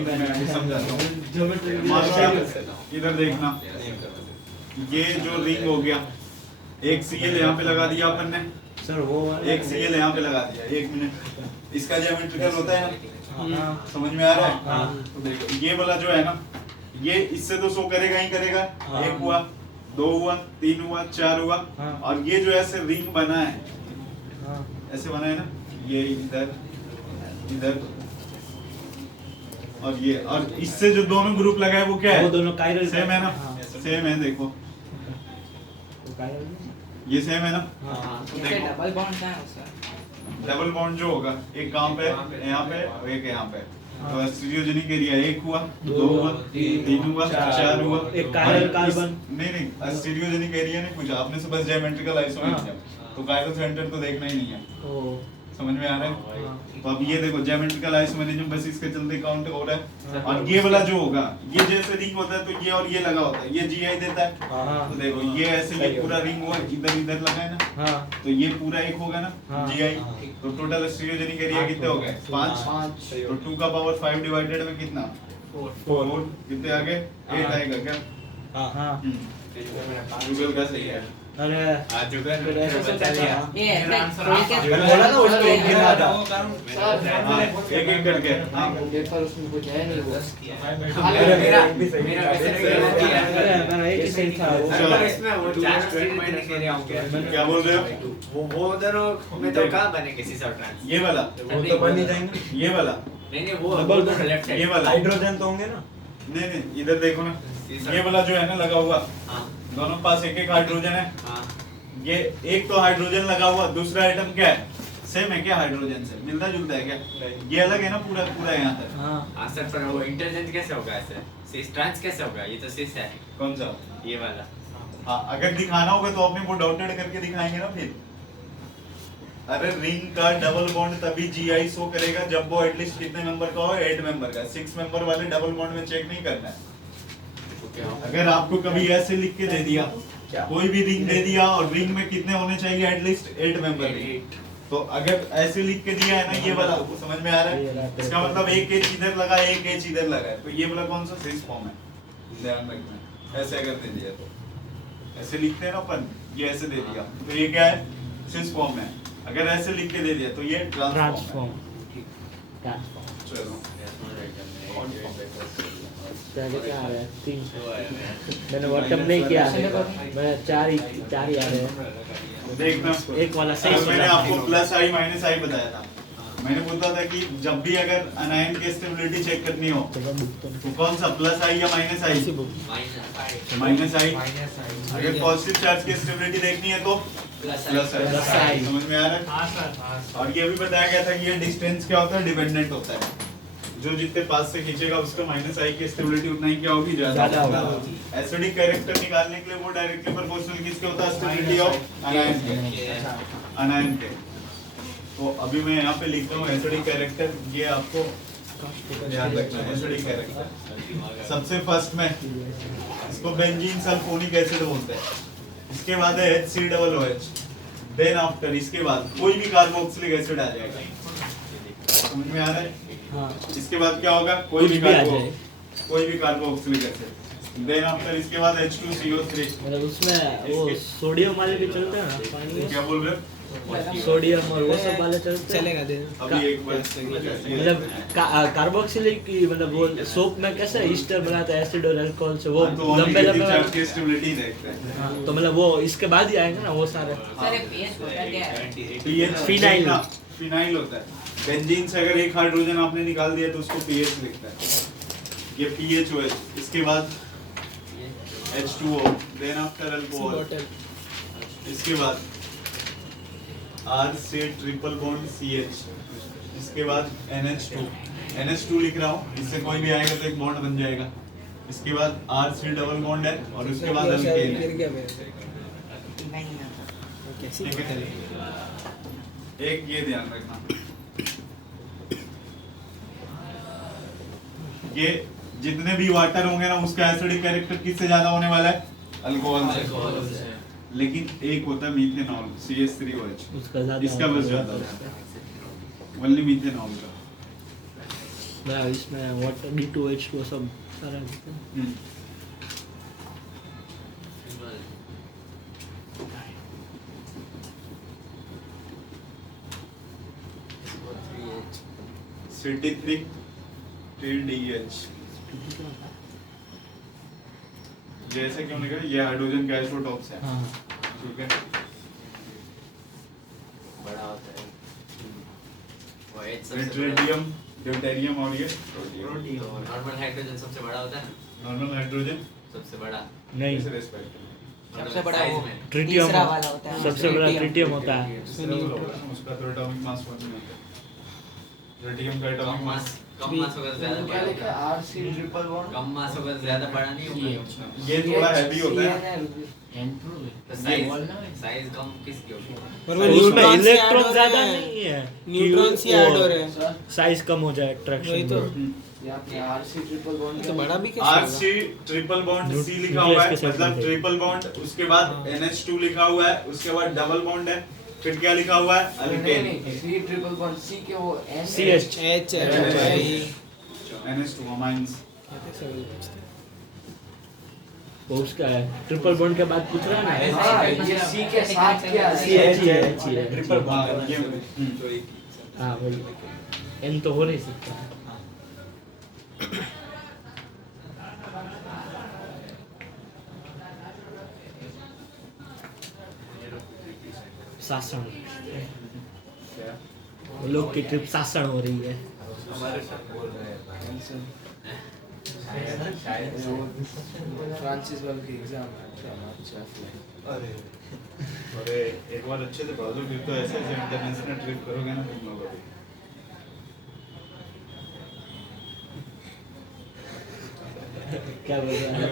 मैं समझाता हूँ। इधर देखना, ये जो रिंग हो गया, एक सीएल यहाँ पे लगा दिया अपन ने सर वो एक सीएल यहाँ पे लगा दिया। 1 मिनट, इसका ज्योमेट्रिकल होता है ना, समझ में आ रहा है? तो देखो ये वाला जो है ना, ये इससे तो शो करेगा ही करेगा। 1 हुआ, 2 हुआ, 3 हुआ, 4 हुआ, और ये जो ऐसे रिंग बना है, ऐसे बना है ना, ये इधर इधर और ये, और इससे जो दोनों ग्रुप लगा है वो क्या है? वो दोनों कायरल सेम है ना? सेम है, देखो ये सेम है ना? देखो डबल बॉन्ड है उसका। डबल बॉन्ड जो होगा, एक कहाँ पे, यहाँ पे और एक यहाँ पे, तो स्टीरियोजेनिक एरिया 1 हुआ, 2 हुआ, 3 हुआ, 4 हुआ, एक कायरल कार्बन। नहीं स्टीरियोजेनिक एरिया नहीं पूछा आपने, से बस ज्योमेट्रिकल आइसोमेरिज्म, तो कायरल सेंटर तो देखना ही नहीं है। समझ में आ रहा है? तो अब ये देखो ज्योमेट्रिकल आइसोमेरिज्म बस इसके चलते काउंट हो रहा है। और ये वाला जो होगा, ये जैसे रिंग होता है तो ये और ये लगा होता है, ये जीआई देता है। तो देखो ये ऐसे ये पूरा रिंग हुआ, इधर इधर लगा है ना, तो ये पूरा एक होगा ना जीआई। तो टोटल स्टीरियोजेनिक एरिया कितने हो गए? 5। तो 2 का पावर 5 डिवाइडेड में कितना? 4। कितने आ गए? 8 आएगा क्या? गूगल का सही है। अरे ये बोला ना उसको एक गिना था। एक एक करके पेपर उसमें कुछ है नहीं वो। मेरा मेरा एक ही सही था वो। इसमें वो 4 स्ट्रेट मैंने करे होंगे। क्या बोल रहे हो? वो दोनों में तो कहाँ बनेंगे सीसा ट्रांस? ये वाला, वो तो बन ही जाएंगे। ये वाला, नहीं वो डबल तो लेफ्ट ये साइड। वाला, हाइड्रोजन तो होंगे ना? नहीं इधर देखो ना, ये वाला जो है ना लगा हुआ, हाँ दोनों पास एक एक हाइड्रोजन है। हाँ ये एक तो हाइड्रोजन लगा हुआ, दूसरा आइटम क्या है? सेम है क्या? हाइड्रोजन से मिलता जुलता है क्या? ये अलग है ना पूरा पूरा यहाँ तक। हाँ सर, पर वो इंटेलिजेंट कैसे होगा ऐसे? सीस ट्रांस कैसे होगा? ये तो सीस है कौन सा? ये वाला। हाँ, अगर दिखाना होगा तो अपने को डॉटेड करके दिखाएंगे ना फिर। अरे रिंग का डबल बॉन्ड तभी जीआई शो करेगा जब वो एटलीस्ट कितने मेंबर का हो? 8 मेंबर का। 6 मेंबर वाले डबल बॉन्ड में चेक नहीं करना है। अगर आपको कभी ऐसे लिख के दे दिया, कोई भी रिंग दे दिया और रिंग में कितने होने चाहिए? एटलीस्ट 8 मेंबर के, तो अगर ऐसे लिख के दिया है ना ये वाला, समझ में आ रहा है? इसका मतलब एक एच इधर लगा, एक एच इधर लगा है, तो ये वाला कौन सा सिस फॉर्म है? ध्यान रखना। ऐसे अगर दे दिया तो ऐसे लिखते हैं ना अपन, ये ऐसे दे दिया तो ये क्या है? सिस फॉर्म है। अगर ऐसे लिख के दे दिया तो ये ट्रांसफॉर्म है। चलो पहले क्या आ रहा है? 3 मैंने व्हाट्सएप नहीं किया, मैं 4 ही आ रहे हैं। देखना, एक वाला सही मैंने आपको प्लस आई माइनस आई बताया था। मैंने बोला था कि जब भी अगर अनायन की स्टेबिलिटी चेक करनी हो तो कौन सा, प्लस आई या माइनस आई? माइनस आई। अगर पॉजिटिव चार्ज की स्टेबिलिटी देखनी है तो प्लस आई। समझ में आ रहा है? और ये भी बताया गया था कि ये डिस्टेंस क्या होता है? डिपेंडेंट होता है। जो जितने पास से खींचेगा उसका माइनस आई की स्टेबिलिटी उतना ही क्या होगी? ज्यादा होगी। एसिडिक कैरेक्टर निकालने के लिए वो डायरेक्टली प्रोपोर्शनल किसके होता है? स्टेबिलिटी ऑफ अनायन के। अनायन के। तो अभी मैं यहाँ पे लिखता हूँ एसिडिक कैरेक्टर, ये आपको ध्यान रखना है। एसिडिक कैरेक्टर सबसे फर्स्ट में इसको बेंजीन सल्फोनिक एसिड बोलते हैं। इसके बाद है HCOOH। देन आफ्टर इसके बाद कोई भी कार्बोक्सिलिक एसिड आ जाएगा। समझ में आ रहा है? इसके बाद क्या होगा? कोई भी कार्बोक्सिलिक एसिड। देन आफ्टर इसके बाद H2CO3। मतलब उसमें वो सोडियम वाले भी चलते हैं ना पानी में? क्या बोल रहे हो? सोडियम और वो सब वाले चलते हैं। अभी एक बार मतलब कार्बोक्सिलिक की, मतलब वो सोप में कैसे ईस्टर बनाते हैं एसिड और अल्कोहल से, वो तो लंबे लंबे चार्ज की स्टेबिलिटी देखते हैं। हाँ, तो मतलब वो इसके बाद ही आएंगे ना वो सारे। सारे पीएच होता है क्या? पीएच फिनाइल होता है। बेंजीन से अगर एक हाइड्रोजन आपने निकाल दिया तो उसको पीएच लिखता है। ये PHOH। इसके बाद H2O। Then after alcohol. इसके बाद R से ट्रिपल बॉन्ड CH। इसके बाद NH2 लिख रहा हूँ, इससे कोई भी आएगा तो एक बॉन्ड बन जाएगा। इसके बाद R से डबल बॉन्ड है और उसके बाद अल्केन है। ठीक है, एक ये ध्यान रखना, ये जितने भी वाटर होंगे ना उसका एसिडिक कैरेक्टर किससे ज्यादा होने वाला है? अल्कोहल से। लेकिन एक होता है मीथेनॉल CH3OH, इसका बस ज्यादा होता है, ओनली मीथेनॉल का। इसमें वाटर D2H2 सब सारा देते हैं। CT3 3DH जैसे क्यों लिखा है? ये हाइड्रोजन के आइसोटॉप्स है। हाँ ठीक है, बड़ा होता है वो H सबसे बड़ा ट्रिटियम, ड्यूटेरियम और ये नॉर्मल हाइड्रोजन सबसे बड़ा होता है ना नॉर्मल हाइड्रोजन सबसे बड़ा नहीं, इसे रेस्पेक्ट सबसे बड़ा साइज वो में ट्रिटियम तीसरा वाला होता है। सबसे बड़ा ट्रिटियम होता है। उसका तो एटॉमिक मास कौन सा होता है? ट्रिटियम का एटॉमिक मास कम मास होगा तो ज्यादा क्या बड़ा लिखा है? होगा RC ट्रिपल बॉन्ड कम मास होगा तो ज्यादा बड़ा नहीं होगा ये थोड़ा हैवी होता है। तो साइज कम किसकी होगी पर वो उसमें न्यूट्रॉन से इलेक्ट्रॉन ऐड हो ज्यादा रहे हैं। नहीं है, न्यूट्रॉन से ऐड हो रहे हैं। साइज कम हो जाए वही अट्रैक्शन तो। यहाँ पे RC ट्रिपल बॉन्ड तो बड़ा भी कैसे RC ट्रिपल बॉन्ड C लिखा हुआ है, मतलब ट्रिपल बॉन्ड, उसके बाद NH2 लिखा हुआ है, उसके बाद डबल बॉन्ड है, फिर क्या लिखा हुआ है? Alkane. C triple bond C के वो N CH एच है NH2 अमाइंस। वो उसका है ट्रिपल बॉन्ड के बाद पूछ रहा है ना। हाँ, ये C के साथ क्या है? CH ही है, ट्रिपल बॉन्ड ये तो एक हाँ वही N तो हो नहीं सकता। सासण वो लोग की ट्रिप सासण हो रही है। फ्रांसिस वाल की एग्जाम अरे एक बार अच्छे से पढ़ लो, फिर तो ऐसे ऐसे इंटरनेशनल ट्रिप करोगे ना तुम लोग अभी। क्या बोल रहा है?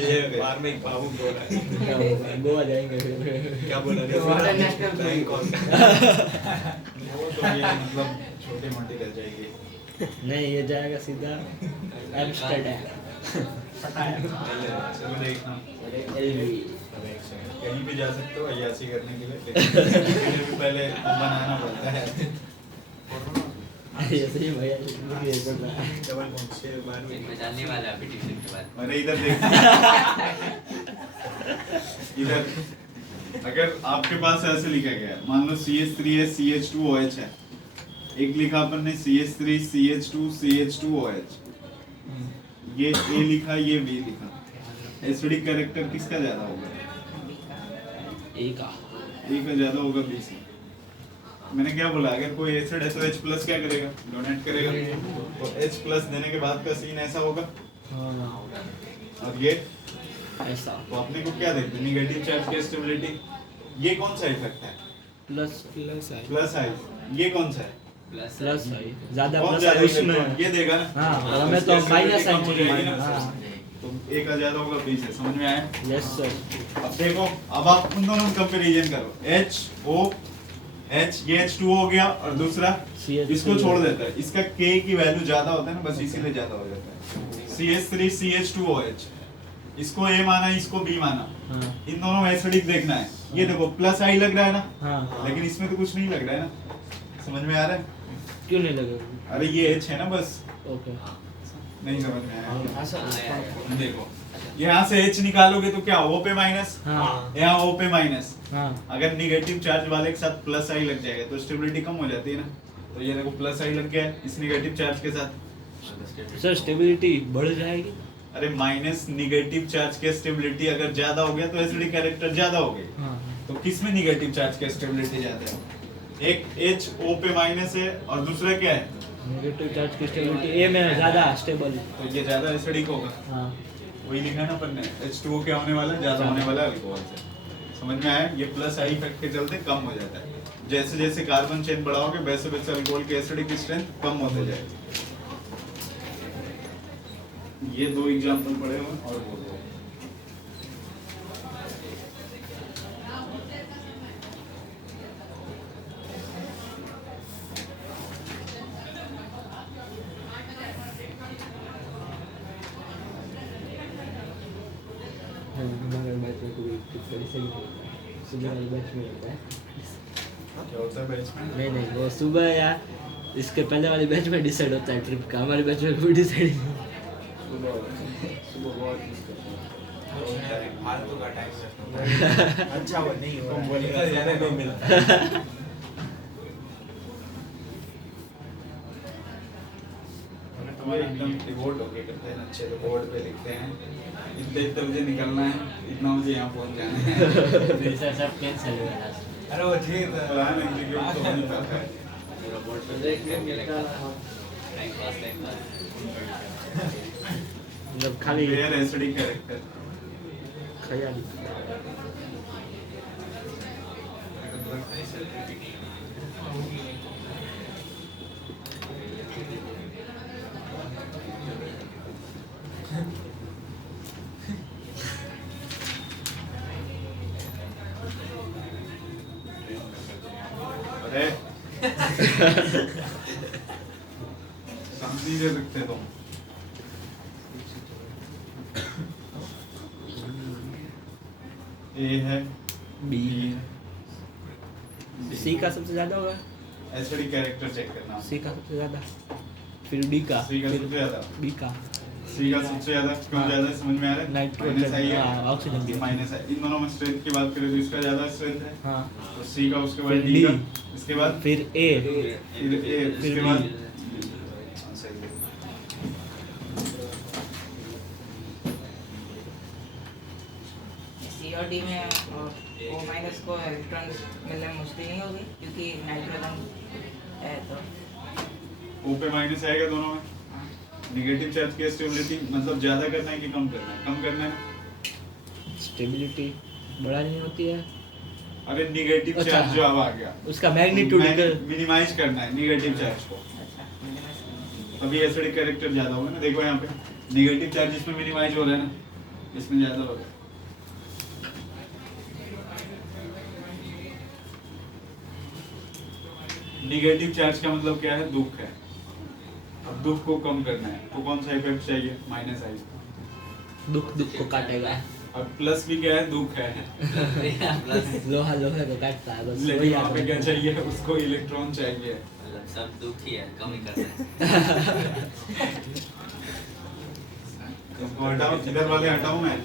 ये बाहर में एक बाबू बोल रहा है क्या बोल रहा है? गोवा जाएंगे फिर। क्या बोल रहा इंटरनेशनल बैंक वो तो ये मतलब छोटी मोटी रह जाएगी। नहीं ये जाएगा सीधा एम्स्टर्डम। चलो देखना, कहीं भी जा सकते हो अय्यासी करने के लिए, लेकिन भी पहले बनाना पड़ता है। ऐसे ही भैया ये कर रहा है। डबल बॉन्ड से बाहर में मैं जानने वाला है अभी ट्यूशन के बाद अरे इधर देख, इधर अगर आपके पास ऐसे लिखा गया है, मान लो CH3 है, CH2OH है, एक लिखा अपन ने CH3 CH2 CH2OH, ये A लिखा, ये B लिखा, एसिडिक कैरेक्टर किसका ज्यादा होगा? A का A का ज्यादा होगा B से। मैंने क्या बोला, अगर कोई एसिड है तो H प्लस क्या करेगा? डोनेट करेगा। तो H प्लस देने के बाद का सीन ऐसा होगा। हाँ और ये ऐसा तो अपने को क्या देखते हैं? निगेटिव चार्ज की स्टेबिलिटी। ये कौन सा इफेक्ट है? प्लस प्लस आई। ये कौन सा है? प्लस प्लस है ज्यादा कौन प्लस ज्यादा है उसमें। इलेक्ट्रॉन? ये देगा ना। हाँ तो हमें तो उसकी माइनस stability कम हो जाएगी है ना। हाँ तो A का ज्यादा होगा B से, समझ में आया? Yes sir. अब देखो, अब आप उन दोनों में कंपैरिजन करो। H ये H2O हो गया और दूसरा CH3 इसको छोड़ देता है, इसका K की वैल्यू ज्यादा होता है ना, बस इसीलिए ज्यादा हो जाता है। CH3 CH2OH, इसको A माना, इसको B माना, हाँ इन दोनों में एसिडिक देखना है। ये देखो प्लस आई लग रहा है ना, हाँ लेकिन इसमें तो कुछ नहीं लग रहा है ना, समझ में आ रहा है? क्यों नहीं लगेगा? अरे ये H है ना, बस ओके नहीं समझ में आया। हाँ देखो यहाँ से H निकालोगे तो क्या O पे माइनस, हाँ यहाँ O पे माइनस। हाँ अगर निगेटिव चार्ज वाले के साथ प्लस आई लग जाएगा तो स्टेबिलिटी कम हो जाती है ना। तो ये देखो प्लस आई लग गया है इस निगेटिव चार्ज के साथ। सर स्टेबिलिटी बढ़ जाएगी। अरे माइनस निगेटिव चार्ज की स्टेबिलिटी अगर ज्यादा हो गया तो एसिडिक कैरेक्टर ज्यादा हो गई। हाँ तो किस में निगेटिव चार्ज की स्टेबिलिटी ज्यादा है? एक H O पे माइनस है और दूसरा क्या है? नेगेटिव चार्ज की स्टेबिलिटी ए में ज्यादा स्टेबल। तो ये ज्यादा एसिडिक होगा। हाँ वही लिखा ना अपन ने, H2O क्या होने वाला है? ज्यादा होने वाला है अल्कोहल से। समझ में आया? ये प्लस आई इफेक्ट के चलते कम हो जाता है। जैसे जैसे कार्बन चेन बढ़ाओगे वैसे वैसे अल्कोहल की एसिडिक स्ट्रेंथ कम होते जाएगी। ये दो एग्जांपल पढ़े हुए और वो दो। हमारे बैच में कोई कुछ ऐसे ही होता है। सुबह वाले बैच में होता है। क्या होता है बैच में? नहीं वो सुबह या इसके पहले वाली बैच में डिसाइड होता है ट्रिप का, हमारी बैच में कोई डिसाइड नहीं। सुबह बहुत मिस करता हूँ। फालतू का टाइम अच्छा वो नहीं हो तुम रहा बोले है। जाने नहीं मिलता तुम्हारे एकदम डिवोट होके करते हैं अच्छे से बोर्ड पे लिखते हैं इतने इतने बजे निकलना है इतना बजे यहाँ पहुँच जाना है वैसा सब कैंसिल हो गया। अरे वो ठीक है प्लान एग्जीक्यूट तो नहीं पाता है बोर्ड पे देख के मिलता टाइम पास मतलब खाली वेयर एसडी कैरेक्टर ख्याली। अरे शांति दे सकते तुम ए है बी है सी का सबसे ज्यादा होगा, एसडी कैरेक्टर चेक करना सी का सबसे ज्यादा, फिर डी का, सी का फिर सबसे ज्यादा बी का। सी का सबसे ज्यादा क्यों हाँ। ज्यादा समझ में आ रहा है नाइट्रोजन, माइनस आई हाँ, है ऑक्सीजन भी। माइनस आई इन दोनों में स्ट्रेंथ की बात करें तो इसका ज्यादा स्ट्रेंथ है हाँ तो सी का उसके बाद फिर डी का D, इसके बाद फिर ए, फिर ए फिर उसके B। बाद हाँ, सही है। सी और डी में ओ माइनस को इलेक्ट्रॉन्स मिलने में मुश्किल नहीं होगी क्योंकि नाइट्रोजन है तो ओ पे माइनस आएगा दोनों में नेगेटिव चार्ज की स्टेबिलिटी मतलब ज्यादा करना है कि कम करना है कम करना है स्टेबिलिटी बढ़ा नहीं होती है, अरे नेगेटिव अच्छा, चार्ज हाँ। जो अब आ गया उसका मैग्नीट्यूड मिनिमाइज करना है नेगेटिव चार्ज को अच्छा तभी एसिडिक कैरेक्टर ज्यादा होगा ना देखो यहाँ पे नेगेटिव चार्ज इसमें मिनिमाइज हो रहा है ना इसमें ज्यादा हो रहा है नेगेटिव चार्ज का मतलब क्या है दुख है अब दुख को कम करना है तो कौन सा इफेक्ट चाहिए माइनस आई दुख दुख को काटेगा, अब प्लस भी क्या है दुख है लोहा लोहे को काटता है, बस वही लेकिन वहाँ पे आता क्या है। चाहिए उसको इलेक्ट्रॉन चाहिए मतलब सब दुख ही है कम ही करना है इसको हटाओ इधर वाले हटाओ मैं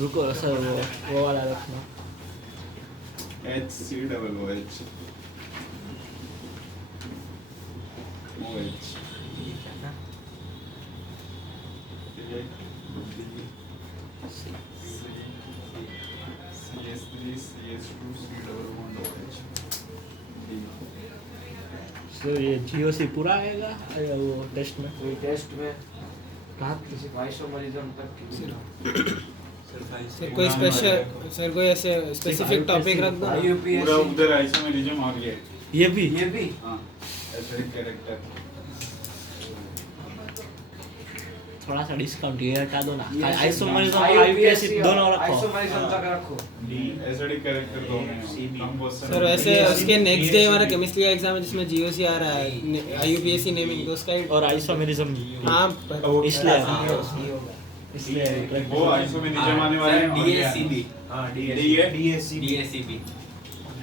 रुको सर वो वाला रखना। HCOOH OH CS3 CS2 C11OH तो ये जीओसी पूरा आएगा या वो टेस्ट में? कोई टेस्ट में कहाँ किसी आइसोमरिज्म तक की सर कोई स्पेशल सर कोई ऐसे स्पेसिफिक टॉपिक रख दो। पूरा IUPAC उधर आइसोमेरिज्म और ये भी ये भी हाँ एसिडिक कैरेक्टर थोड़ा सा डिस्काउंट ये हटा दो ना, ये आइसोमरिज्म और IUPAC आईयूपीएसी दोनों रखो। आइसोमरिज्म तक रखो एसिडिक कैरेक्टर दो में हम क्वेश्चन सर वैसे उसके नेक्स्ट डे हमारा केमिस्ट्री का एग्जाम है जिसमें जीओसी आ रहा है, आईयूपीएसी नेमिंग तो उसका और आइसोमेरिज्म हाँ इसलिए वो आइसोमेरिज्म आने वाले हैं डीएसीबी हाँ डी है डीएसीबी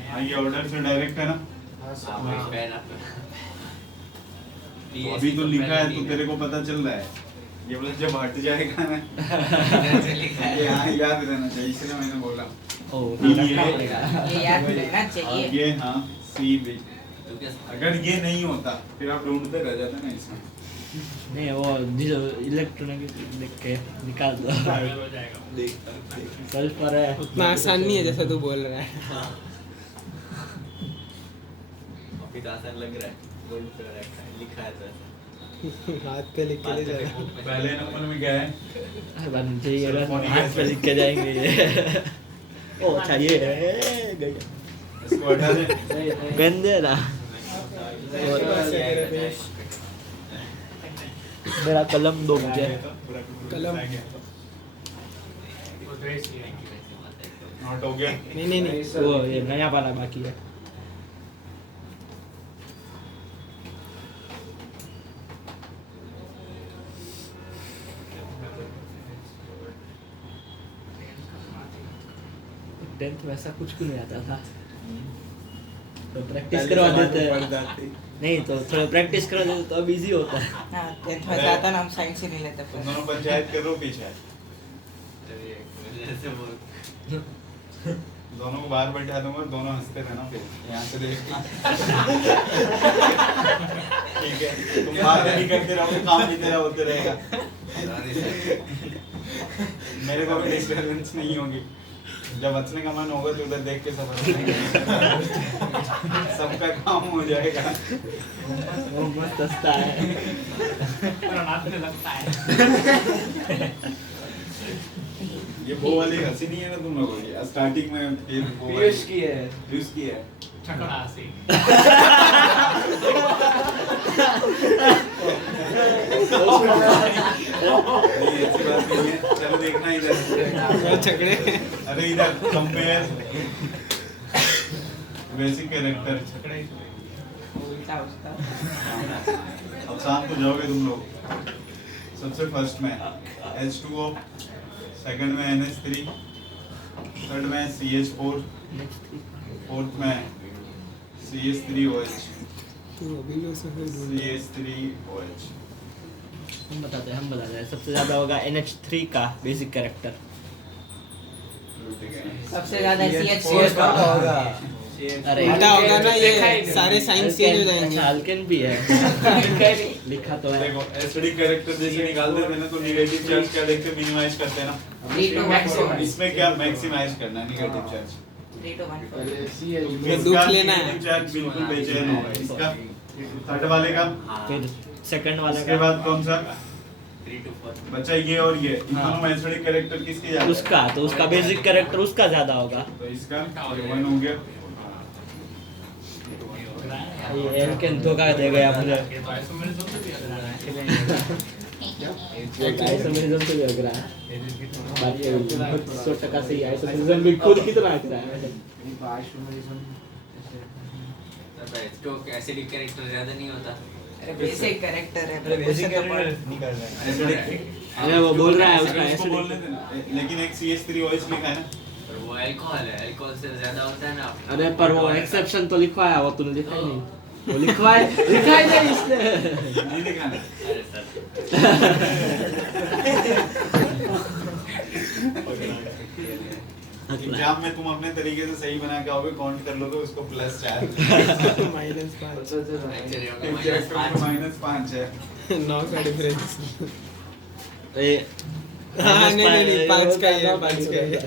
हाँ ये ऑर्डर से डायरेक्ट है ना अभी तो लिखा है तो तेरे को पता चल रहा है ये बोला जब हट जाएगा ना ये हाँ याद रहना चाहिए इसलिए मैंने बोला ओ ये याद रहना और चाहिए ये हाँ सी भी अगर ये नहीं होता फिर आप ढूंढते रह जाते ना इसमें नहीं वो इलेक्ट्रॉनिक लिख के निकाल दो, सल्फर है उतना आसान नहीं है जैसा तू बोल रहा है। अभी तो आसान लग रहा है बोर्ड पे रखा है लिखा है तो हाथ पे लिख के ले जाएगा। पहले नंबर में क्या है बन जाइएगा, हाथ पे लिख के जाएंगे ये। ओ अच्छा ये है इसको हटा दे गंदे ना, मेरा कलम दो मुझे। कलम नोट हो गया नहीं वो ये नया वाला बाकी है। 10th में ऐसा कुछ भी नहीं आता था, तो प्रैक्टिस करवा देते हैं। नहीं तो थोड़ा प्रैक्टिस करवा देते तो अब इजी होता है। हाँ 10th में आता ना, हम साइंस ही नहीं लेते तुम फिर। दोनों पंचायत कर रहे हो पीछे, ऐसे बोल दोनों को बाहर बैठा दूंगा, दोनों हंसते रहना, फिर यहाँ से देखना। ठीक है, तुम बात नहीं करते रहोगे, काम भी तेरा होते रहेगा, मेरे को भी डिस्टर्बेंस नहीं होगी। जब हंसने का मन होगा तो उधर देख के सब सबका काम हो जाएगा। वो मस्त हंसता है। ये वो वाली हंसी नहीं है ना तुम लोगों की स्टार्टिंग में, फिर वो पीयूष की है। पीयूष की है। नहीं ऐसी बात नहीं है, चलो देखना इधर। झगड़े अरे इधर कंपेयर बेसिक कैरेक्टर। उल्टा उसका। अब शाम को जाओगे तुम लोग, सबसे फर्स्ट में H2O, सेकंड में NH3, थर्ड में CH4, फोर्थ में CH3OH, CH3OH। हम बताते हैं सबसे ज्यादा होगा NH3 का बेसिक कैरेक्टर। सबसे ज्यादा CH4 का होगा। अरे उल्टा होगा ना, ये सारे साइंस चेंज हो जाएंगे। अल्केन भी है, लिखा तो है। देखो एसिडिक कैरेक्टर जैसे निकाल देते हैं ना, तो नेगेटिव चार्ज क्या देखते हैं, मिनिमाइज करते हैं ना। 3 to 1 इसमें क्या मैक्सिमाइज करना है नेगेटिव चार्ज। 3 to 1 ये दुख लेना है। नेगेटिव चार्ज बिल्कुल बेचैन होगा। इसका थर्ड वाले का, फिर सेकंड वाले उसके का बाद कौन सा 3 to 4 बच्चा, ये और ये इन दोनों में एसिडिक कैरेक्टर किसके ज्यादा है? उसका, तो उसका बेसिक कैरेक्टर उसका ज्यादा होगा। तो इसका 1 हो गया। ये अल्केन धोखा दे गया मुझे। आइसोमेरिज्म से भी लग रहा है, बात ये 100% सही है। आइसोमेरिज्म भी खुद की तरह लग रहा है। स्टोक एसिडिक कैरेक्टर ज्यादा नहीं होता। अरे बेसिक कैरेक्टर है, बेसिक अरे वो बोल रहा है उसका उसको एसिडिक। बोलने देना। लेकिन एक CH3OH लिखा है ना, पर वो अल्कोहल है, अल्कोहल से ज्यादा होता है ना। अरे पर वो एक्सेप्शन तो लिखवा है, वो तूने लिखा ही नहीं। वो लिखा ही नहीं इसने। नहीं लिखा ना। अरे सर एग्जाम में तुम अपने तरीके से सही बना के आओगे, काउंट कर लोगे उसको +4, -5 -5 है। 9 का डिफरेंस। ये हाँ नहीं 5 का ही है, 5 का ही है।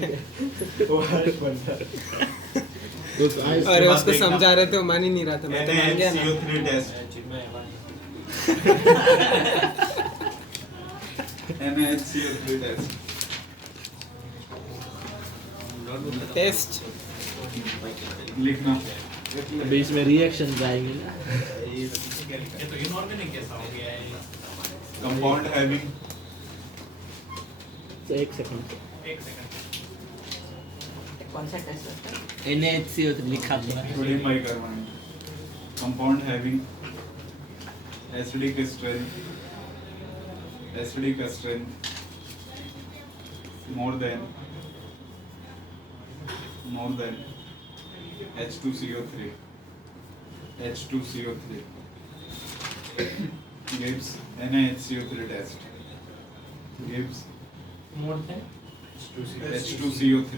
अरे उसको समझा रहे थे, वो मान ही नहीं रहा था। मैं तो मान गया ना। NaHCO3 test, NaHCO3 test. Test लिखना। अभी इसमें रिएक्शन आएंगे ना। कंपाउंड हैविंग, तो एक सेकंड, कौन सा टेस्ट है? NaHCO3 लिखा तो है। Sodium bicarbonate. Compound having acidic strength more than H2CO3 gives NaHCO3 test gives H2CO3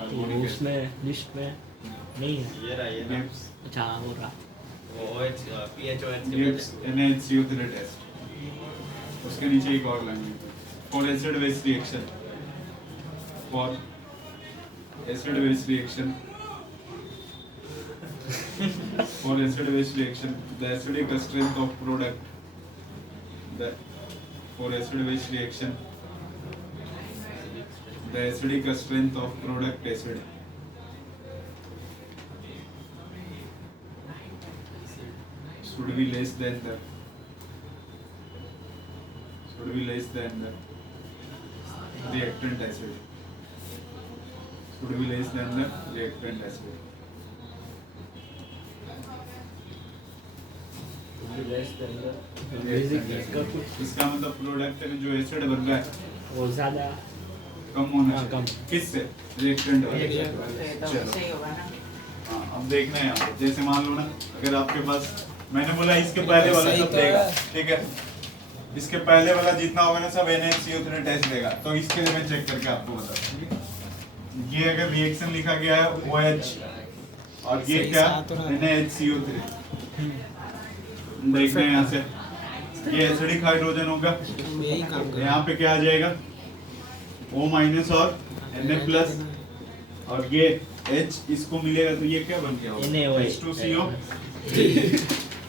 तो उसमें लिस्ट में नहीं है। ये रहा ये ना gives अच्छा हाँ, हो रहा। वो OH PHOH के gives NaHCO3 test। उसके नीचे एक और लाइन है, for acid base reaction the acidic strength of product the acidic strength of product acid should be less than the reactant acid. Should be less than the reactant acid. Basic इसका कुछ इसका मतलब product में जो acid बन रहा है वो ज्यादा कम होना हाँ, चाहिए कम। किससे रिएक्टेंट वाले Reactant से। तो चलो सही होगा ना। हाँ, अब देखना है यहाँ पे जैसे मान लो ना अगर आपके पास मैंने बोला इसके पहले वाला सही सब तो देगा है। ठीक है इसके पहले वाला जितना होगा ना सब NaCO3 टेस्ट देगा तो इसके लिए मैं चेक करके आपको बताता हूँ ये अगर रिएक्शन लिखा गया है OH और ये सही क्या साथ हो रहा है। NaHCO3 देखना है यहाँ से ये एसिडिक हाइड्रोजन होगा यही काम कर यहाँ पे क्या आ जाएगा O माइनस और Na प्लस और ये H इसको मिलेगा तो ये क्या बन गया होगा? NaOH H2CO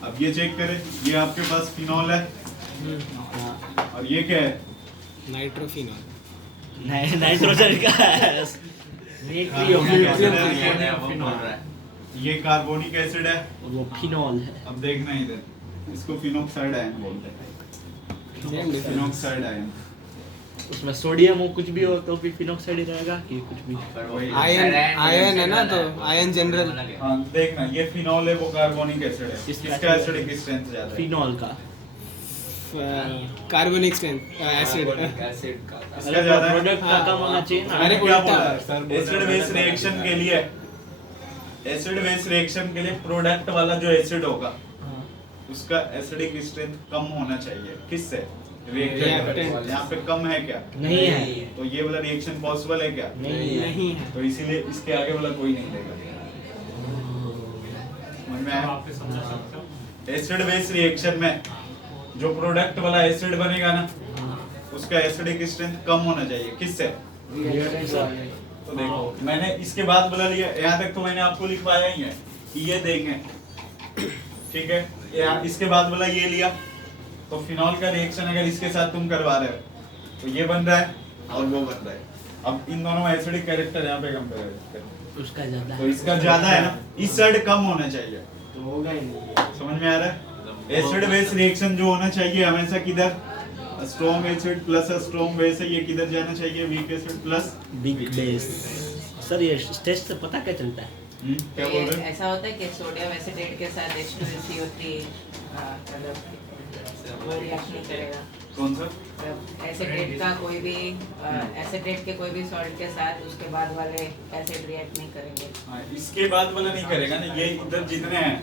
अब ये चेक करें ये आपके पास फिनॉल है और ये क्या है नाइट्रोफिनॉल नाइट्रोजन का रिएक्टिव ये कार्बोनिक एसिड है वो फिनॉल है। अब देखना इधर इसको फिनोक्साइड आयन बोलते हैं फिनोक्साइड आयन उसमें सोडियम हो कुछ भी हो तो भी फिनोक्साइड ही रहेगा कि कुछ भी आयन है ना तो आयन जनरल हाँ देखना ये फिनॉल है वो कार्बोनिक एसिड है किसका किसका एसिडिक स्ट्रेंथ ज्यादा है फिनॉल का कार्बनिक स्ट्रेंथ एसिड एसिड का इसका ज्यादा है प्रोडक्ट का कम होना चाहिए ना। अरे क्या उल्टा। बोला एसिड बेस रिएक्शन के लिए एसिड बेस रिएक्शन के लिए प्रोडक्ट वाला जो एसिड होगा हाँ। उसका एसिडिक स्ट्रेंथ कम होना चाहिए किससे रिएक्टेंट Reactant। यहाँ पे कम है क्या नहीं है तो ये वाला रिएक्शन पॉसिबल है क्या नहीं है नहीं है तो इसीलिए इसके आगे वाला कोई नहीं लेगा समझ में आया एसिड बेस रिएक्शन में जो प्रोडक्ट वाला एसिड बनेगा ना उसका एसिडिक स्ट्रेंथ कम होना चाहिए किससे तो देखो मैंने इसके बाद बोला लिया यहाँ तक तो मैंने आपको लिखवाया ही है कि ये देंगे ठीक है यहाँ इसके बाद बोला ये लिया तो फिनॉल का रिएक्शन अगर इसके साथ तुम करवा रहे हो तो ये बन रहा है और वो बन रहा है अब इन दोनों में एसिडिक कैरेक्टर यहाँ पे कंपेयर करते उसका ज्यादा तो इसका ज्यादा है ना इस साइड कम होना चाहिए तो होगा ही नहीं समझ में आ रहा है एसिड बेस रिएक्शन जो होना चाहिए हमेशा किधर strong acid plus strong base है ये किधर जाना चाहिए weak acid plus big base. Sir ये टेस्ट से पता क्या चलता है? क्या बोल रहे हैं ऐसा होता है कि सोडियम एसिटेट के साथ H2CO3 मतलब वो रिएक्ट नहीं करेगा कौन सा मतलब एसिटेट का कोई भी एसिटेट के कोई भी सॉल्ट के साथ उसके बाद वाले एसिड रिएक्ट नहीं करेंगे हाँ, इसके बाद वाला नहीं करेगा ना ये इधर जितने हैं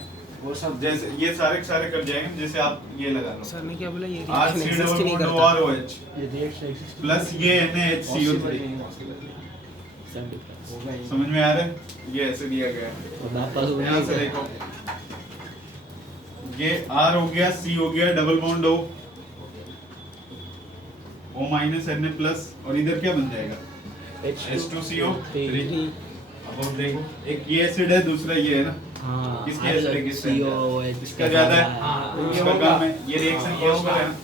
वो सब जैसे ये सारे के सारे कर जाएंगे जैसे आप ये लगा लो सर ने क्या बोला ये R रिएक्शन C एग्जिस्ट ही नहीं डबल करता और OH ये रिएक्शन एक्सिस्ट प्लस ये NaHCO3 सब डिफरेंस होगा ही समझ में आ रहा है ये ऐसे दिया गया है और वापस यहाँ से देखो ये R हो गया C हो गया double bond O minus Na plus और इधर क्या बन जाएगा H2CO3 अब आप देखो एक ये एसिड है दूसरा ये है ना हाँ किसके एसिडिक स्ट्रेंथ COOH इसका ज्यादा है इसका कम है ये रिएक्शन पॉसिबल है ना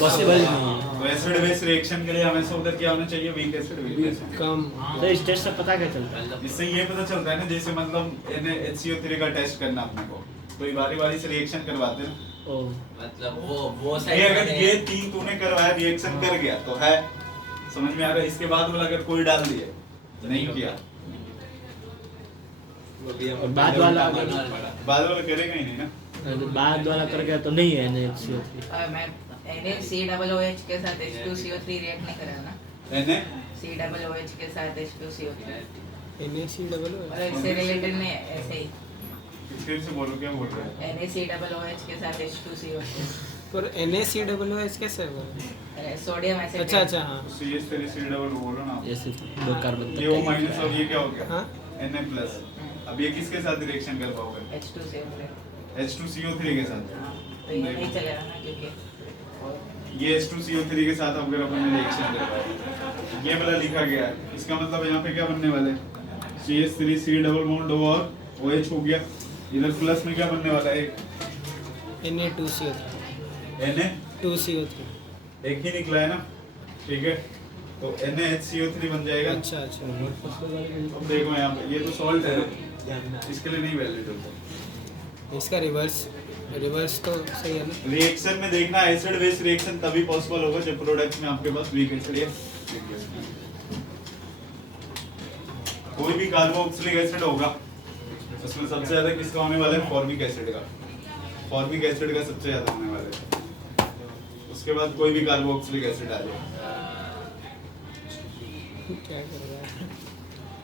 पॉसिबल नहीं है। तो एसिड बेस रिएक्शन के लिए हमेशा उधर क्या होना चाहिए वीक एसिड वीक एसिड कम तो इस टेस्ट से पता क्या चलता है? इससे ये पता चलता है ना जैसे मतलब NaHCO3 का टेस्ट करना अपने को तो ये बारी से रिएक्शन करवाते हैं ना ओ मतलब वो ये अगर ये तीन तूने करवाया रिएक्शन कर गया तो है समझ में आ रहा है इसके बाद वाला अगर कोई डाल दिए नहीं किया और बाद वाला बाद वाला करेगा ही नहीं ना बाद वाला कर गया तो नहीं है NaCO3 मैं NaCOOH के साथ H2CO3 रिएक्ट नहीं करेगा ना COOH के साथ H2CO3 NaCOO मतलब इससे रिलेटेड नहीं है ऐसे ही फिर से बोलो क्या बोल रहे हैं NaCOOH के साथ H2CO3 पर NaCOOH कैसे होगा? सोडियम एसिड अच्छा अच्छा हाँ CH3 डबल बोलो ना जैसे दो कार्बन ये O माइनस और ये क्या हो गया हाँ Na प्लस अब ये किसके साथ रिएक्शन कर पाओगे H2CO3 H2CO3 के साथ तो ये नहीं चलेगा ना क्योंकि ये H2CO3 के साथ अगर अपन ने रिएक्शन करवाया ये वाला लिखा गया है इसका मतलब यहाँ पे क्या बनने वाला है CH3C डबल बॉन्ड और OH हो गया इधर प्लस में क्या बनने वाला है Na2CO3 Na 2CO3 एक ही निकला है ना ठीक है तो NaHCO3 बन जाएगा अच्छा अच्छा अब देखो यहाँ पे ये तो सॉल्ट है ना इसके लिए नहीं वैलिड होता इसका रिवर्स तो सही है ना रिएक्शन में देखना एसिड बेस रिएक्शन तभी पॉसिबल होगा जब प्रोडक्ट में आपके पास वीक एसिड है कोई भी कार्बोक्सिलिक एसिड होगा उसमें सबसे ज्यादा किसका होने वाला है फॉर्मिक एसिड का सबसे ज्यादा होने वाला है उसके बाद कोई भी कार्बोक्सिलिक एसिड आ जाए क्या कर रहा है?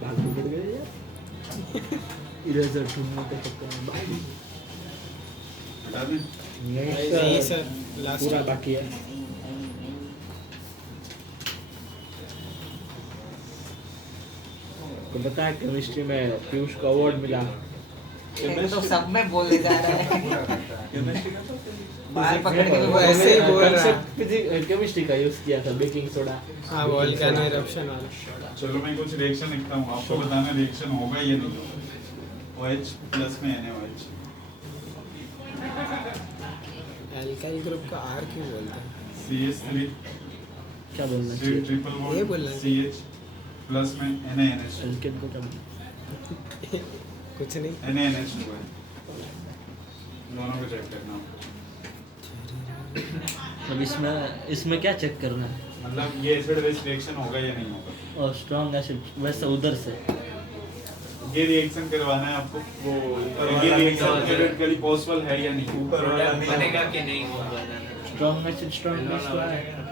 बाल पकड़ गए यार। इरेजर ढूंढने को सकते हैं बाल। हटा दें नहीं सर, लास्ट पूरा बाकी है। तो पता है केमिस्ट्री में पीयूष को अवार्ड मिला। ये तो सब में बोले जा रहा है केमिस्ट्री का तो बाल पकड़ के भी वो ऐसे ही बोल रहा है। कंसेप्ट केमिस्ट्री का यूज किया था, बेकिंग सोडा। हाँ, वोल्केनो इरप्शन वाला। चलो मैं कुछ रिएक्शन लिखता हूँ, आपको बताना रिएक्शन होगा या नहीं होगा। OH प्लस में NaOH। एल्काइल ग्रुप का R क्यों बोलते हैं? CH3 क्या बोलना चाहिए? ट्रिपल ये बोलना है। CH प्लस में NaNH। एल्केन को क्या बोलना? कुछ नहीं। NaNH2 है। दोनों को चेक करना। अब इसमें क्या चेक करना है? मतलब ये एसिड बेस रिएक्शन होगा या नहीं होगा। और स्ट्रॉन्ग एसिड वैसे उधर से ये रिएक्शन करवाना है आपको। वो ऊपर ये वाला रिएक्शन थियोरेटिकली पॉसिबल है या नहीं। ऊपर वाला नहीं बनेगा कि नहीं होगा? स्ट्रॉन्ग एसिड स्ट्रॉन्ग बेस का है।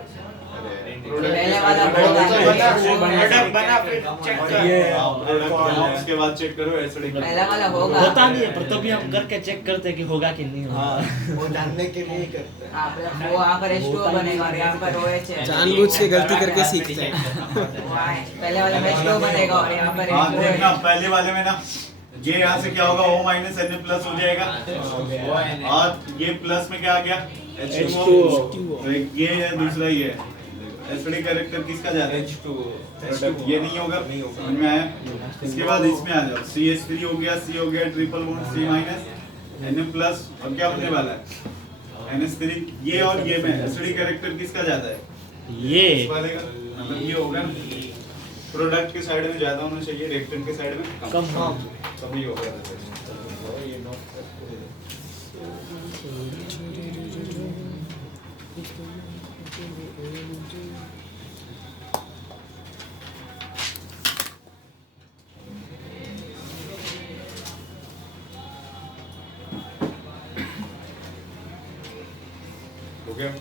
पहले वाला होगा प्रोडक्ट बना फिर चेक कर। ये प्रोडक्ट बनाओ, उसके बाद चेक करो एसिड। पहला वाला होगा होता नहीं है, पर तभी हम करके चेक करते हैं कि होगा कि नहीं होगा। हाँ, वो जानने के लिए ही करते हैं। हाँ, मतलब वो यहाँ पर H2O बनेगा और यहाँ पर OH है जानबूझ के गलती करके सीखते हैं। वहाँ पहले वाला में H2O बनेगा और यहाँ पर हाँ H2O देखना, है। पहले वाले में ना ये यहाँ से क्या होगा, O माइनस Na प्लस हो जाएगा। और ये प्लस में क्या आ गया, H2O। तो ये है, दूसरा ये है। एसिडिक कैरेक्टर किसका जा रहा है? H2O। ये नहीं होगा, नहीं होगा। समझ में आया। इसके बाद इसमें आ जाओ, CH3 हो गया, C हो गया, triple bond C minus Na plus, और क्या बनने वाला है NH3। ये और ये में एसिडिक कैरेक्टर किसका ज्यादा है? ये इस वाले का। मतलब ये होगा प्रोडक्ट के साइड में ज्यादा होना चाहिए, रिएक्टेंट के साइड में कम हाँ। तभी होगा। हो गया।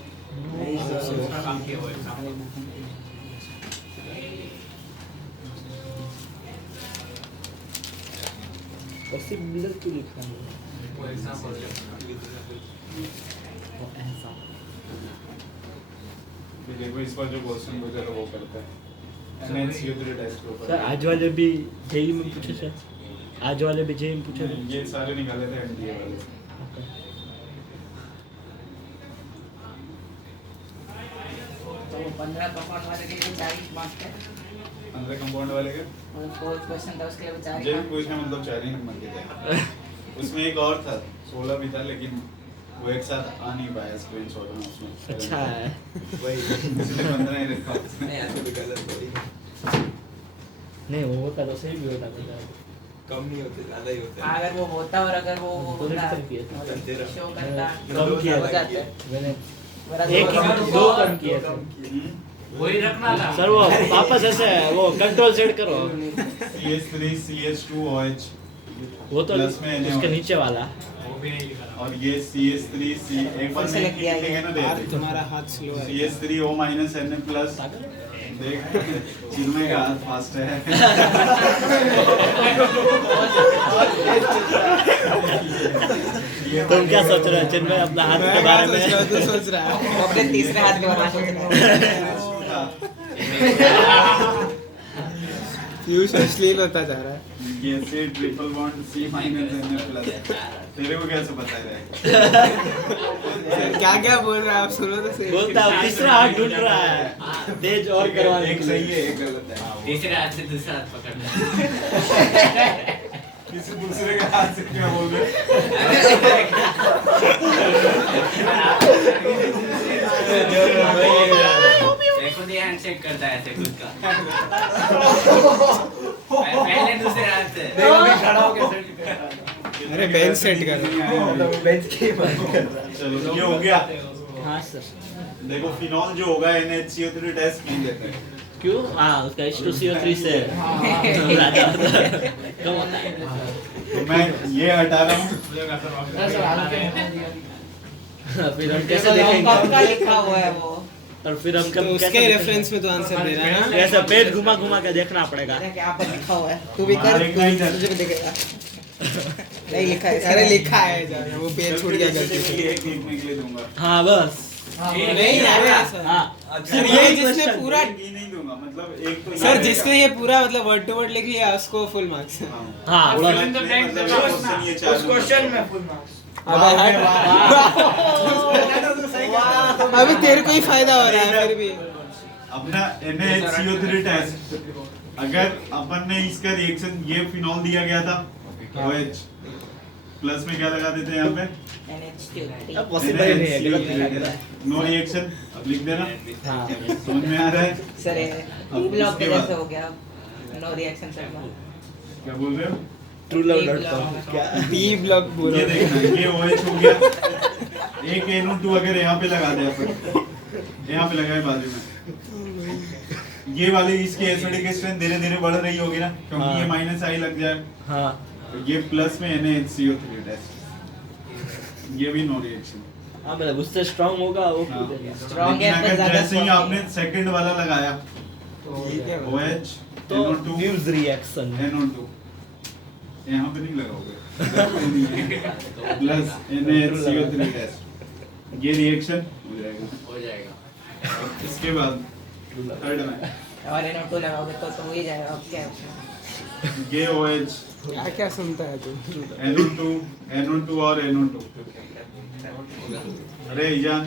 पॉसिबल क्यों लिखा है? वो ऐसा देखो इस बार जो क्वेश्चन वगैरह वो करता है NaCO3 टेस्ट के ऊपर। सर आज वाले भी जेई में पूछे सर, आज वाले भी जेई में पूछे थे। ये सारे निकाले थे NDA वाले। तो 15 कंपाउंड वाले के लिए 40 मार्क्स है 15 कंपाउंड वाले के मतलब 4 क्वेश्चन था उसके लिए 40 जेई मार्क्स। पूछने मतलब 4 ही नंबर के थे। उसमें एक और था 16 भी था, लेकिन वो एक साथ आ नहीं पाया स्क्रीनशॉट में उसमें। अच्छा है। वही इसलिए 15 ही रखा उसने। नहीं ऐसे भी गलत थोड़ी नहीं वो होता तो सही भी होता था। कम नहीं होते, ज्यादा ही होते हैं। अगर वो होता और अगर वो तो होता रिटर्न किया था। मतलब शो करता कम किया हो था। जाता है। मैंने मेरा एक दो- दो कम किए थे। वही रखना था सर वो वापस ऐसे वो कंट्रोल सेट करो। CH3 CH2OH वो तो प्लस में NaOH। उसके नीचे वाला। वो भी नहीं लिखा और ये CH3 C एक बार फिर से नहीं लिख दिया ये। लिखेंगे ना दे यार दे। तुम्हारा हाथ स्लो है। CH3 O minus Na plus. देख चिन्मय का हाथ फास्ट है। तुम क्या सोच रहे हो चिन्मय अपना हाथ के बारे में? तू सोच रहा है। वो अपने तीसरे हाथ के बारे में सोच रहा है। पीयूष अश्लील होता जा रहा है। ये से triple bond C minus Na plus. तेरे को कैसे पता है? क्या क्या बोल रहा है आप सुनो तो सही। बोलता है तीसरा हाथ ढूंढ रहा है तेज और करवाने एक के सही लिए। है, एक गलत है। तीसरे हाथ से दूसरा हाथ पकड़ना किसी दूसरे के हाथ से क्या बोल रहे? मैं खुद ही हैंडशेक करता है ऐसे खुद का पहले दूसरे हाथ से देखो भी खड़ा हो के सेट कर रहा है। अरे बेंच सेट कर। मतलब वो बेंच की बात कर रहा है। चलो ये हो गया। हाँ सर। देखो फिनॉल जो होगा NaCO3 टेस्ट नहीं देते हैं। क्यों? हाँ उसका H2CO3 से ज्यादा होता है, कम होता है। तो मैं ये हटा रहा हूँ। फिर हम कैसे कब का देखेंगे? लिखा हुआ है वो और फिर हम तो उसके रेफरेंस में तो आंसर दे रहा है ना। ऐसा पेट घुमा घुमा के देखना पड़ेगा। अरे क्या पर लिखा हुआ है? तू भी कर, लिखा ही था। तुझे भी दिखेगा। नहीं लिखा है। अरे लिखा है जाने, वो पेज छूट गया गलती से। एक लिखने के लिए दूंगा। हाँ बस। नहीं अरे ऐसा हाँ सर, ये जिसने पूरा एक ही नहीं दूंगा, मतलब एक तो सर जिसने ये पूरा मतलब वर्ड टू वर्ड लिख लिया उसको फुल मार्क्स। हाँ उस बस। क्वेश्चन में फुल मार्क्स। अबे अभी तेरे को ही फायदा हो रहा है फिर भी। अपना NaHCO3 टेस्ट, अगर अपन ने इसका रिएक्शन ये फिनॉल दिया गया था OH प्लस में क्या लगा देते हैं यहाँ पे NH2 पॉसिबल ही नहीं है, गलत नहीं NaHCO3 लगता है। No reaction. अब लिख देना, हाँ समझ में आ रहा है? सर ये अब ब्लॉक के इसके बाद- जैसे हो गया। नो रिएक्शन करना। क्या बोल रहे हो? truelove.com क्या बी ब्लॉक बोलो। ये देखना, ये OH हो गया। एक NO2 अगर यहाँ पे लगा दे अपन, यहाँ पे लगाए बाजू में, ये वाली इसकी एसिडिक स्ट्रेंथ धीरे धीरे बढ़ रही होगी ना, क्योंकि हाँ। ये माइनस आई लग जाए, हाँ तो ये प्लस में NaHCO3 टेस्ट, ये भी नो रिएक्शन। हाँ मतलब उससे स्ट्रांग होगा वो हाँ। खुद है। Strong लेकिन है, पर अगर ज्यादा जैसे ही strong आपने सेकंड वाला लगाया OH तो NO2 गिव्स रिएक्शन। NO2 यहाँ पे नहीं लगाओगे प्लस NaHCO3 टेस्ट, ये रिएक्शन हो जाएगा। हो जाएगा। इसके बाद थर्ड में और NO2 लगाओगे तो हो ही जाएगा। अब क्या है? ये OH क्या क्या सुनता है तू? NO2 और NO2। अरे ईजान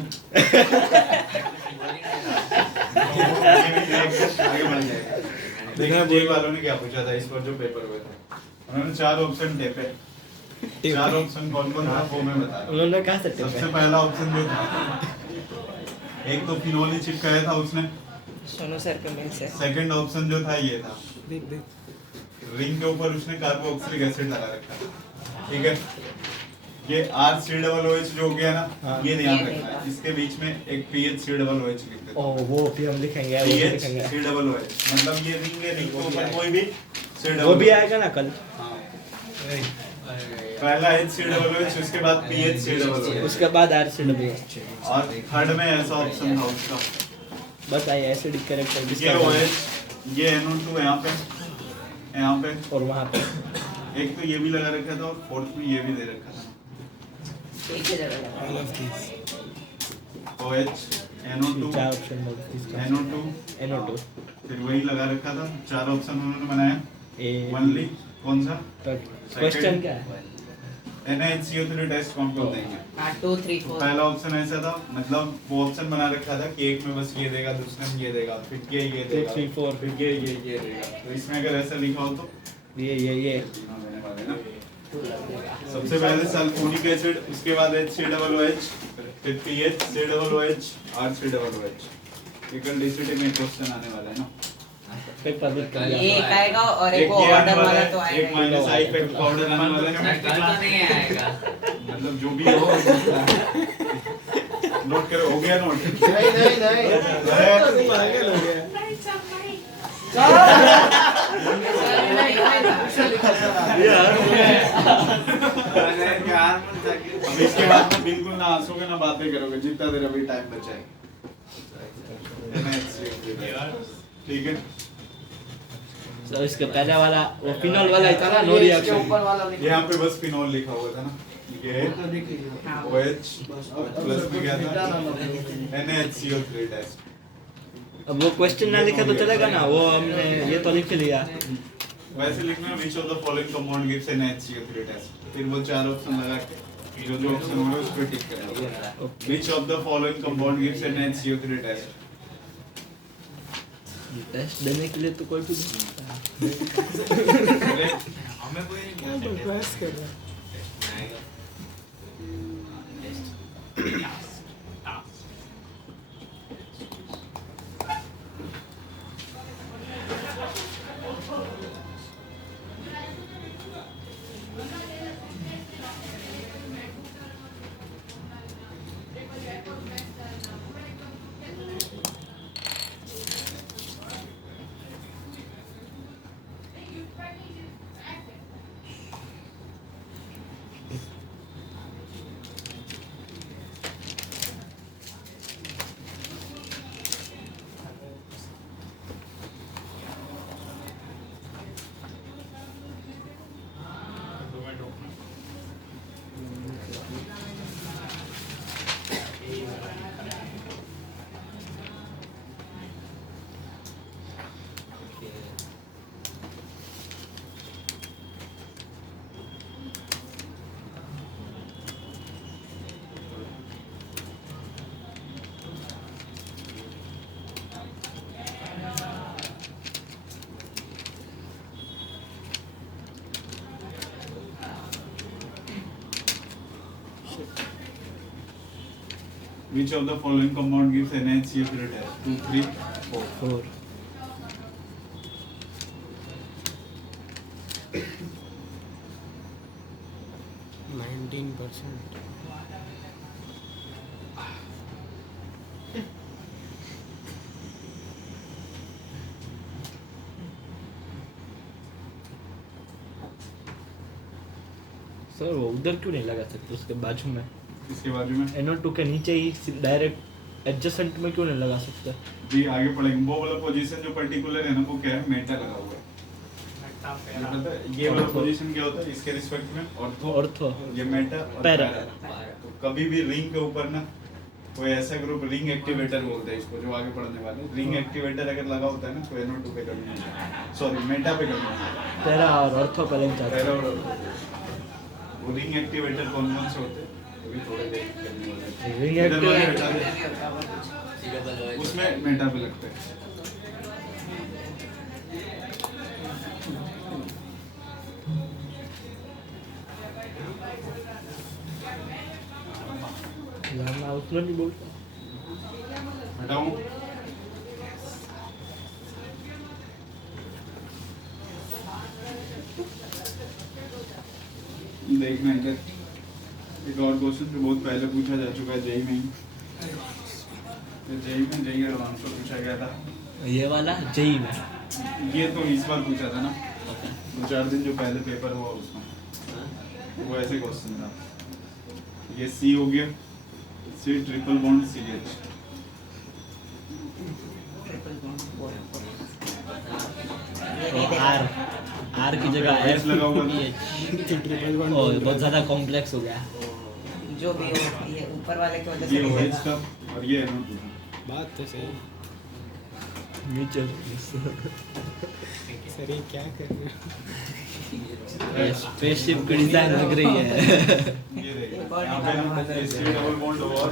आगे बढ़ जाएगा। देखो जे वालों ने क्या पूछा था इस पर जो पेपर हुए थे, उन्होंने 4 ऑप्शन टेपे। 4 ऑप्शन कौन कौन था वो मैं बता रहा हूँ। उन्होंने कहा से सबसे पहला ऑप्शन जो था, एक तो फिनोल ही चिपकाया था उसने। सोनू सर पे मिल से। सेकंड ऑप्शन जो था ये था, देख देख रिंग के ऊपर उसने कार्बोक्सिलिक एसिड लगा रखा था, ठीक है। ये RCOOH जो हो गया ना, ये ध्यान रखना है, इसके बीच में एक PHCOOH लिख देते ओ वो भी हम लिखेंगे, वो भी लिखेंगे। PHCOOH, मतलब ये रिंग है, रिंग के ऊपर कोई भी वो भी आएगा ना कल। हाँ। पहला HCOOH, उसके बाद PHCOOH, उसके बाद RCOOH। और थर्ड में ऐसा ऑप्शन था उसका, बस आई एसिडिक कैरेक्टर ये OH, ये NO2 यहाँ पे और वहाँ पे एक तो ये भी लगा रखा था, और फोर्थ में ये भी दे रखा था, एक ही जगह लगा। All of this. OH NO2 चार ऑप्शन होगा। NO2 NO2 फिर वही लगा रखा था। 4 ऑप्शन उन्होंने बनाया। ए ओनली कौन सा? क्वेश्चन क्या है? NaHCO3 टेस्ट कौन कौन देंगे? हाँ 2 3 4। पहला ऑप्शन ऐसा था, मतलब वो ऑप्शन बना रखा था कि एक में बस ये देगा, दूसरे में ये देगा, फिर ये देगा, 2 3 4 फिर ये देगा। तो इसमें अगर ऐसा लिखा हो तो ये तीनों देने वाले ना। सबसे पहले सल्फोनिक एसिड, उसके बाद HCOOH, फिर PHCOOH, RCOOH। ये कल DCT में क्वेश्चन आने वाला है ना। पेपर लिख कर ये एक आएगा और एक एक वो ये आने ऑर्डर वाला वाला है, तो एक आएगा। माइनस आई इफेक्ट पाउडर आने वाला है। कल तो नहीं आएगा। मतलब जो भी हो नोट करो, हो गया नोट? नहीं पागल हो गया। अब इसके बाद में बिल्कुल ना हंसोगे ना बातें करोगे, जितना देर अभी टाइम बचा है। ठीक है। तो इसके पहले वाला वो फिनॉल वाला ही था ना, नो इसके रिएक्शन। ऊपर वाला लिख यहाँ पे बस फिनोल लिखा हुआ था ना, ये तो लिख लीजिए। OH प्लस में क्या था, NaHCO3 टेस्ट। अब वो क्वेश्चन ना लिखा तो चलेगा ना, वो हमने ये तो लिख लिया। वैसे लिखना which of the following compound gives NaHCO3 test, फिर वो 4 ऑप्शन लगा के जो ऑप्शन होगा उस पे टिक करना। which of the following compound gives NaHCO3 test. Test देने के लिए तो कोई भी नहीं। हमें कोई क्या बकवास कर रहा है? Which of the following compound gives NaCl test? 2, 3, 4. 4 19%. Sir वो उधर क्यों नहीं लगा सकते उसके बाजू में इसके बाजू में NO2 के नीचे ही डायरेक्ट एडजेसेंट में क्यों नहीं लगा सकते जी आगे पढ़ेंगे। वो वाला पोजीशन जो पर्टिकुलर है ना वो क्या है, मेटा लगा हुआ है। ये पता है, ये वाला पोजीशन क्या होता है इसके रिस्पेक्ट में? ऑर्थो ये मेटा और पैरा। पैरा। तो कभी भी रिंग के ऊपर ना कोई ऐसा ग्रुप रिंग एक्टिवेटर बोलते हैं इसको, जो आगे पढ़ने वाले रिंग एक्टिवेटर अगर लगा होता है ना तो NO2 पे कमी होती है, सॉरी मेटा पे कमी होती है। पैरा और ऑर्थो पे लेंच आता पैरा है। और वो रिंग एक्टिवेटर कौन कौन से होते हैं अभी थोड़े देख करने वाले हैं। रिंग इधर वाले एक्टिवेटर हटा दे, उसमें मेटा पे लगता है। यहाँ उसमें नहीं बोलता हटाऊं? देखना इधर एक और क्वेश्चन जो बहुत पहले पूछा जा चुका है जेई में ही। जेई एडवांस में पूछा गया था। ये वाला जेई में ये तो इस बार पूछा था ना 2-4 दिन जो पहले पेपर हुआ उसमें वो ऐसे क्वेश्चन था। ये सी हो गया, C triple bond CH। R की जगह H लगा हुआ था। ओह बहुत ज्यादा कॉम्प्लेक्स हो गया। जो भी हो ये ऊपर वाले की वजह से ये नहीं OH चलता। का और ये NO2 का। बात तो सही। म्यूचुअल सर ये क्या कर रहे हो? स्पेसशिप की डिजाइन लग रही है। ये देखिए यहाँ पे ना C डबल बॉन्ड और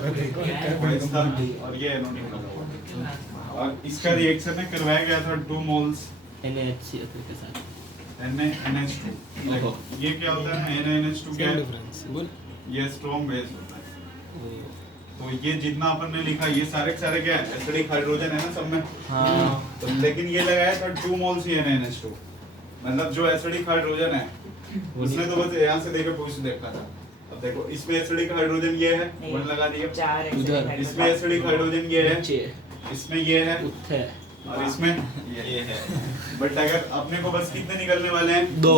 OH था और ये NO2 लगा हुआ। और इसका रिएक्शन है करवाया गया था 2 मोल्स NaHCl के साथ NaNH2। ओहो। ये क्या होता है NaNH2 क्या सेम है? डिफरेंस बोल। ये स्ट्रॉन्ग बेस होता है। तो ये जितना अपन ने लिखा ये सारे के सारे क्या है एसिडिक हाइड्रोजन है ना सब में। हाँ तो लेकिन ये लगाया था 2 मोल्स ही NaNH2, मतलब जो एसिडिक हाइड्रोजन है उसने तो बस यहाँ से देके पूछ देखा था। अब देखो इसमें एसिडिक हाइड्रोजन ये है, नहीं। 1 लगा दिया। चार उधर। इसमें एसिडिक हाइड्रोजन ये है, नीचे इसमें ये है उत्थे और इसमें ये है। बट अगर अपने को बस कितने निकलने वाले हैं? दो।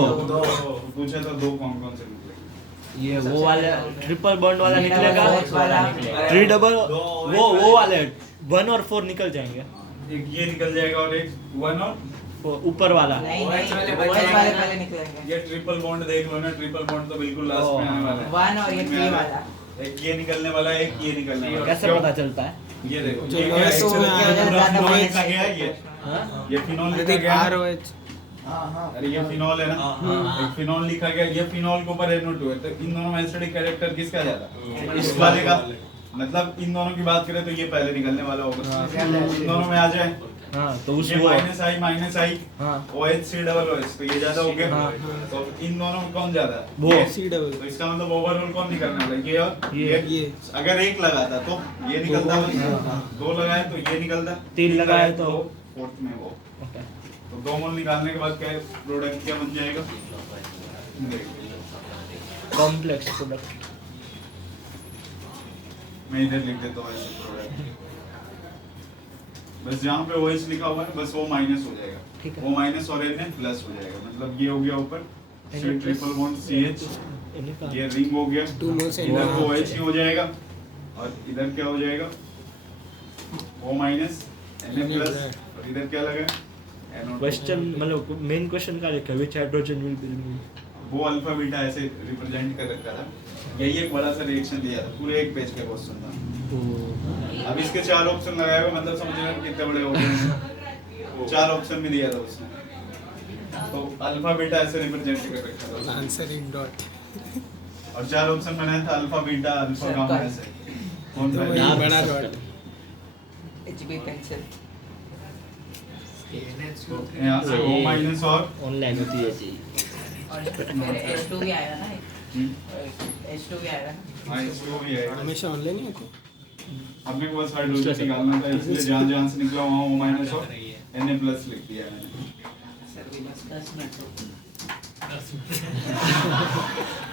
पूछा तो 2 कौन कौन से निकले? ये वो वाला ट्रिपल बॉन्ड वाला निकलेगा। OH वाला। 3 डबल वो वाले 1 और 4 निकल जाएंगे। एक ये निकल जाएगा और एक 1 और वो ऊपर वाला नहीं OH नहीं वाले OH वाले पहले निकलेंगे। ये ट्रिपल बॉन्ड देख लो ना, ट्रिपल बॉन्ड तो बिल्कुल लास्ट में आने वाला है। 1 और ये 3 वाला। एक ये निकलने वाला है, एक ये निकलने वाला है। कैसे पता चलता है? ये देखो जो ये क्या lowest है? में पूरा आया है, ज्यादा फिनोल minus का गया है ये। हाँ? ये फिनोल लिखा देख गया है। ROH। अरे ये फिनोल है ना, एक फिनोल लिखा गया, ये फिनोल के ऊपर NO2 है। तो इन दोनों में एसिडिक कैरेक्टर किसका ज्यादा? इस वाले का। मतलब इन दोनों की बात करें तो ये पहले निकलने वाला होगा। इन दोनों में आ जाए हाँ तो उस ये वो माइनस आई हाँ OH C डबल OH तो ये ज्यादा हो गया। हाँ। तो इन दोनों में कौन ज्यादा है? वो। ये। C double. तो इसका मतलब ओवरऑल कौन निकलने वाला है? ये और ये। अगर एक लगाता तो ये निकलता, हाँ। 2 लगाए तो ये निकलता, 3 लगाए तो फोर्थ में वो। ओके तो 2 मोल निकालने के बाद क्या प्रोडक्ट क्या बन जाएगा? Complex product. मैं इधर लिख देता हूँ ऐसे प्रोडक्ट। बस जहाँ पे OH लिखा हुआ है बस वो माइनस हो जाएगा, ठीक है। वो माइनस और Na प्लस हो जाएगा। मतलब ये हो गया ऊपर ट्रिपल बॉन्ड CH, ये रिंग हो गया, 2 मोल्स इधर को OH हो जाएगा और इधर क्या हो जाएगा? O माइनस Na प्लस और इधर क्या लगा? NO2। क्वेश्चन मतलब मेन क्वेश्चन का लिखा which hydrogen will be removed. वो अल्फा बीटा ऐसे रिप्रेजेंट कर रखा था। यही एक बड़ा सा रिएक्शन दिया था, पूरे एक पेज का क्वेश्चन था। अब इसके 4 ऑप्शन लगाए हुए, मतलब समझ रहे हो कितने बड़े हो गए। 4 ऑप्शन भी दिया था उसने, तो अल्फा बीटा ऐसे रिप्रेजेंट कर रखा था आंसर इन डॉट। और 4 ऑप्शन बनाया था अल्फा बीटा अल्फा गामा ऐसे। कौन तो सा वही है? बड़ा डॉट। HB pencil. यहाँ से O माइनस और ऑनलाइन होती है जी। और H2 भी आएगा ना, H2 भी आएगा। हाँ इसको भी है। हमेशा ऑनलाइन ही आते अपने को बस हाइड्रोजन निकालना था, इसलिए जहाँ जहाँ से निकला वहाँ O माइनस और Na प्लस लिख दिया मैंने।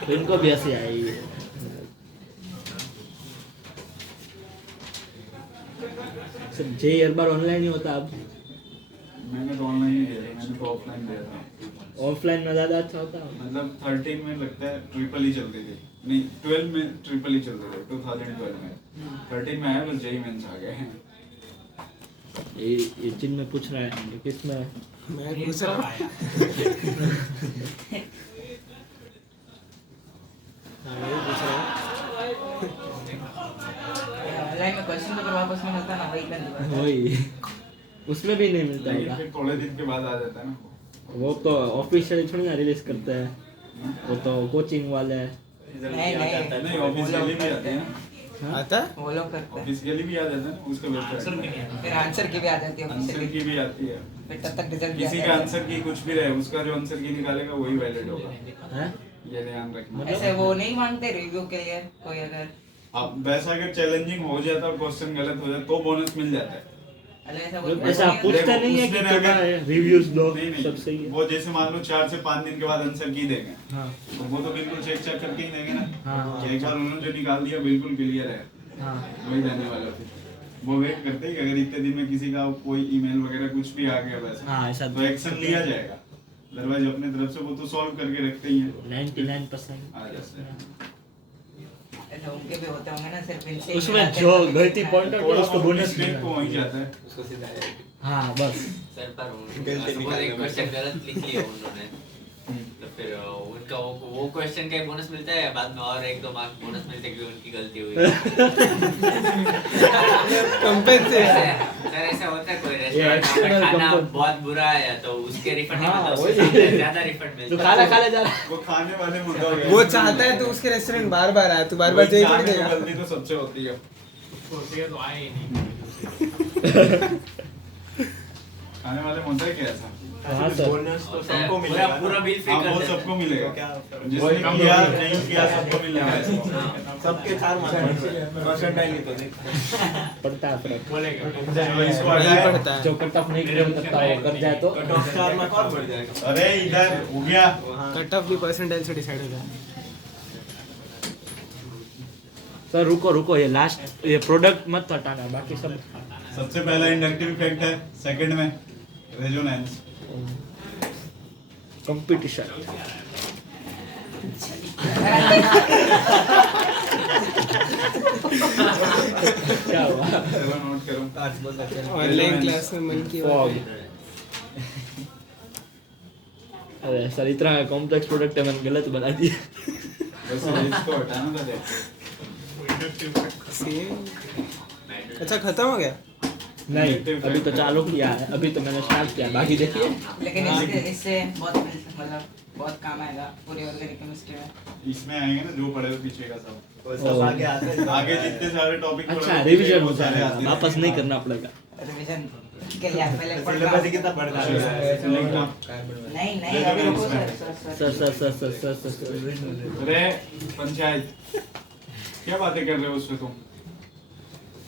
तो इनको भी ऐसे आई है। सब जे हर बार ऑनलाइन ही होता अब। मैंने तो ऑनलाइन ही दिया था, मैंने तो ऑफलाइन दिया था। ऑफलाइन में ज्यादा अच्छा होता है। मतलब 13 में लगता है ट्रिपल ही चलती थी, नहीं 12 में ट्रिपल ही चलते थे 2012 में। 13 में आया बस जेई मेंस आ गए हैं। ये जिन में पूछ रहा है किस में? मैं पूछ रहा हूँ हाँ ये पूछ रहा हूँ ऑनलाइन में क्वेश्चन पेपर वापस में मिलता ना, वही कर दिया। वही उसमें भी नहीं मिलता लेकिन होगा। फिर थोड़े दिन के बाद आ जाता है ना। वो तो ऑफिशियल थोड़ी ना रिलीज करते हैं, वो तो कोचिंग वाले हैं। नहीं ऑफिशियली भी आती है ना, आता वो लोग करते हैं, ऑफिशियली भी आ जाता है ना उसका वेबसाइट। फिर आंसर की भी आ जाती है आंसर ऑफिशियली, की भी आती है, फिर तब तक रिजल्ट भी किसी आ का जाता आंसर की कुछ भी रहे, उसका जो आंसर की निकालेगा वही वैलिड होगा, हैं? ये ध्यान रखना। है। ऐसे वो नहीं मांगते रिव्यू के लिए कोई अगर, अब वैसा अगर चैलेंजिंग हो जाता और क्वेश्चन गलत हो जाए तो बोनस मिल जाता है। अरे ऐसा मतलब बोलते ऐसा नहीं है। पूछता देखो, नहीं है कि उसने तुम्हारा अगर- रिव्यूज दो, नहीं सब सही है। वो जैसे मान लो 4 से 5 दिन के बाद आंसर की देंगे, हाँ तो वो तो बिल्कुल चेक करके ही देंगे ना। हाँ, कि एक बार उन्होंने जो निकाल दिया बिल्कुल क्लियर है, हाँ वही जाने वाला फिर वो वेट करते ही अगर इतने दिन में किसी का कोई ईमेल वगैरह कुछ भी आ गया वैसा हाँ ऐसा तो एक्शन लिया जाएगा, अदरवाइज अपने तरफ से वो तो सॉल्व करके रखते ही हैं। 99% आ जाते हैं। ऐसा उनके भी होते होंगे ना, सिर्फ इनसे उसमें जो गलती पॉइंट आउट थोड़ा उसको बहुत बोनस मिस्टेक को वहीं जाता है। उसको सीधा हाँ बस सर पर suppose एक क्वेश्चन गलत लिख लिया उन्होंने, तो फिर उनका वो क्वेश्चन का एक बोनस मिलता है, बाद में और 1-2 मार्क्स बोनस मिलते हैं क्योंकि उनकी गलती हुई कंपेंसेशन सर ऐसा होता है कोई ये रेस्टोरेंट में external खाना compensation। बहुत बुरा है तो उसके रिफंड नहीं हाँ, मिलता, वही। उससे ज्यादा रिफंड मिलता तो है। खाना खा ले जा रहा है। वो खाने वाले मुद्दा हो गया। वो चाहता है तो उसके रेस्टोरेंट बार बार आए, तू बार बार वही चाहिए थोड़ी जाने को देगा। गलती तो सबसे होती है। खाने वाले मुद्दा है क्या ऐसा? हाँ सर बोनस तो होता है, सबको पूरा मिलेगा पूरा बिल पे हाँ कर वो देते हैं। सबको मिलेगा, क्या जिसने किया नहीं किया सबको मिलेगा। सबके 4 मार्क्स परसेंटाइल ही तो देख पड़ता है फर्क। चलो इसको वही हटाए। पड़ता है। जो कट ऑफ नहीं कर सकता वो कर जाए तो कट ऑफ 4 मार्क्स और बढ़ जाएगा। अरे इधर हो गया। कट ऑफ भी परसेंटाइल से डिसाइड होता है। सर रुको रुको, ये लास्ट ये प्रोडक्ट मत हटाना, बाकी सब सबसे पहला इंडक्टिव इफेक्ट है, सेकंड में रेजोनेंस। कंपटीशन। क्या हुआ? चलो नोट करो। ऑनलाइन क्लास में मन की फॉग। अरे सर इतना कॉम्प्लेक्स प्रोडक्ट है, मैंने गलत बना दिया। वैसे इसको हटाना था देख। अच्छा खत्म हो गया। नहीं अभी तो चालू किया है, अभी तो मैंने स्टार्ट किया, बाकी देखिए। लेकिन इससे बहुत मतलब बहुत काम आएगा पूरी ऑर्गेनिक केमिस्ट्री में। इसमें आएंगे ना जो पढ़े हो पीछे का सब। वो सब आगे आता है। आगे जितने सारे टॉपिक अच्छा रिवीजन हो जाएगा, वापस नहीं करना पड़ेगा। रिवीजन के लिए पहले सिलेबस ही कितना बढ़ रहा है। नहीं नहीं अभी रुको सर सर अरे पंचायत क्या बातें कर रहे हो उससे तुम?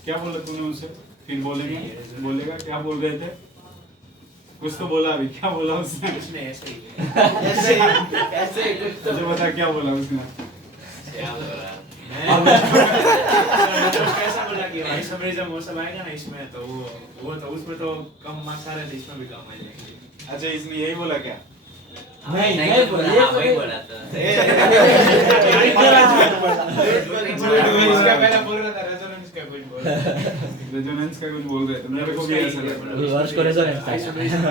क्या बोला तूने उससे? फिर बोलेगा क्या बोल रहे थे? कुछ तो बोला अभी, क्या बोला उसने? ऐसे मुझे बता क्या बोला उसने? क्या बोल रहा है? कैसा बोला कि आइसोमेरिज्म वो सब आएगा ना इसमें, तो वो तो उसमें तो कम मार्क्स आ रहे थे, इसमें भी कम आ जाएंगे। अच्छा इसने यही बोला क्या? नहीं बोला, हाँ, वही बोला था। इसका पहले बोल रहा था रेजोनेंस का कुछ बोल रहा था। रेजोनेंस का कुछ बोल रहे थे, मेरे को भी ऐसा लग रहा है। वर्ष को रेजोनेंस था।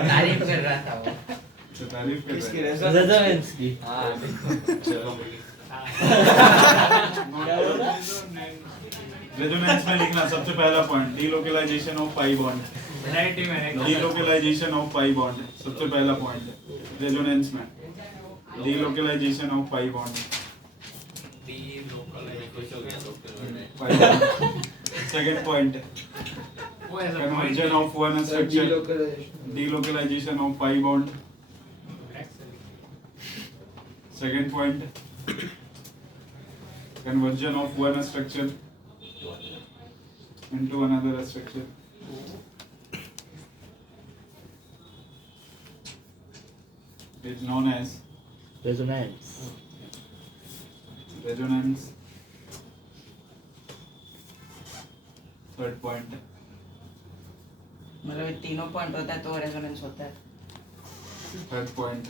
तारीफ कर रहा था वो। अच्छा, तारीफ कर इसकी रहे हैं। रेजोनेंस की हाँ, चलो रेजोनेंस में लिखना सबसे पहला point, delocalization of pi bond. Variety में डीलोकलाइजेशन ऑफ पाई बॉन्ड सबसे पहला पॉइंट रेजोनेंस में, डीलोकलाइजेशन ऑफ पाई बॉन्ड। खुश हो गया तो सेकंड पॉइंट वो ऐसा conversion of one structure, delocalization of pi bond. Second point conversion of one structure, into another structure. Is known as resonance. resonance. Third point. मतलब ये तीनों पॉइंट होता है तो रेजोनेंस होता है. Third point.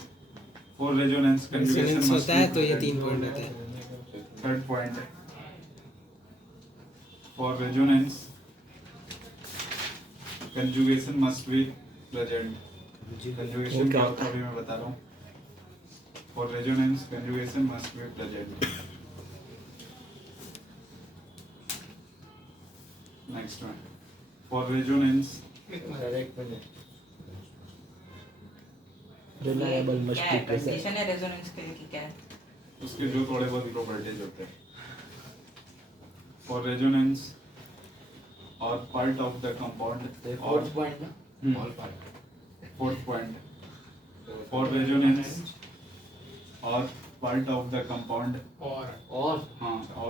For resonance conjugation resonance must होता है be तो ये present. 3 पॉइंट होते हैं. Third point. For resonance conjugation must be present. Conjugation क्या होता है अभी मैं बता रहा हूँ. For resonance conjugation must be present. Next one. For resonance reliable must क्या be है present. कंडीशन है रेजोनेंस के लिए कि क्या है? उसके जो थोड़े बहुत प्रॉपर्टीज होते हैं. For resonance or part of the compound or fourth point ना fourth point. For resonance or part of the compound और हाँ और